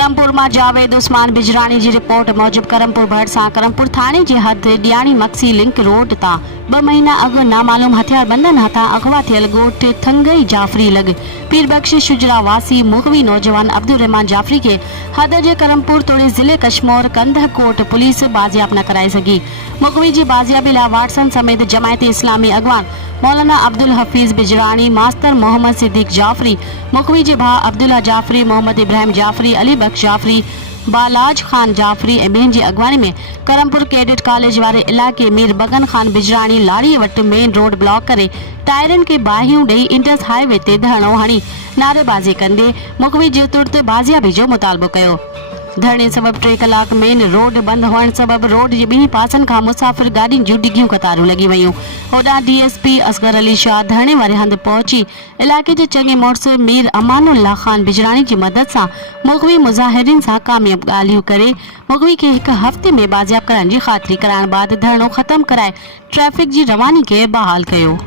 करमपुर में जावेद उस्मान बिजरानी की रिपोर्ट मूजिब करमपुर भरसा करमपुर थाने की हद ॾियाणी मक्सी लिंक रोड ता 2 महीना अग नामालूम हथियारबंदन हथा अगवा थियल गोट थंगई जाफरी लग पीरबख्श शुजरा वासी मुगवी नौजवान अब्दुल रहमान जाफरी के हद जे करमपुर तोड़े जिले कश्मोर कंध कोट पुलिस बाजियाब न कराए सकी। मुगवी जी बाजियाबी लाइ वाटसन समेत जमायत इस्लामी अगवान मौलाना अब्दुल हफीज बिजरानी, मास्टर मोहम्मद सिद्दीक जाफरी, मुगवी जे भा अब्दुल्ला जाफरी, मोहम्मद इब्राहिम जाफरी, अली बख्श जाफरी, बालाज खान जाफरी ऐं जी अगवानी में करमपुर कैडेट कॉलेज वाले इलाके मीर बगन खान बिजरानी लाड़ी वट मेन रोड ब्लॉक करे टायरन के बाहियों ॾेई इंडस हाईवे ते धरणो हणी नारेबाज़ी कंदे मुगवी जे तुर्त बाजियाबी जो मुतालबो कयो। धरणे सबब 3 कलाक मेन रोड बंद हुअण सबब रोड जे ॿिन्ही पासन खां मुसाफ़िर गाॾियुनि जूं डिघियूं कतारूं लॻी वयूं। होॾां डीएसपी असगर अली शाह धरणे वारे हंधि पहुची इलाके जे चङे मुड़स मीर अमानुल्लाह खान बिजरानी जी मदद सां मुगवी मुज़ाहिरीन सां कामयाब ॻाल्हियूं करे मुगवी खे 1 हफ़्ते में बाजियाब करण जी ख़ातिरी कराइण बाद धरणो ख़त्म कराए ट्रैफ़िक जी रवानी खे बहाल कयो।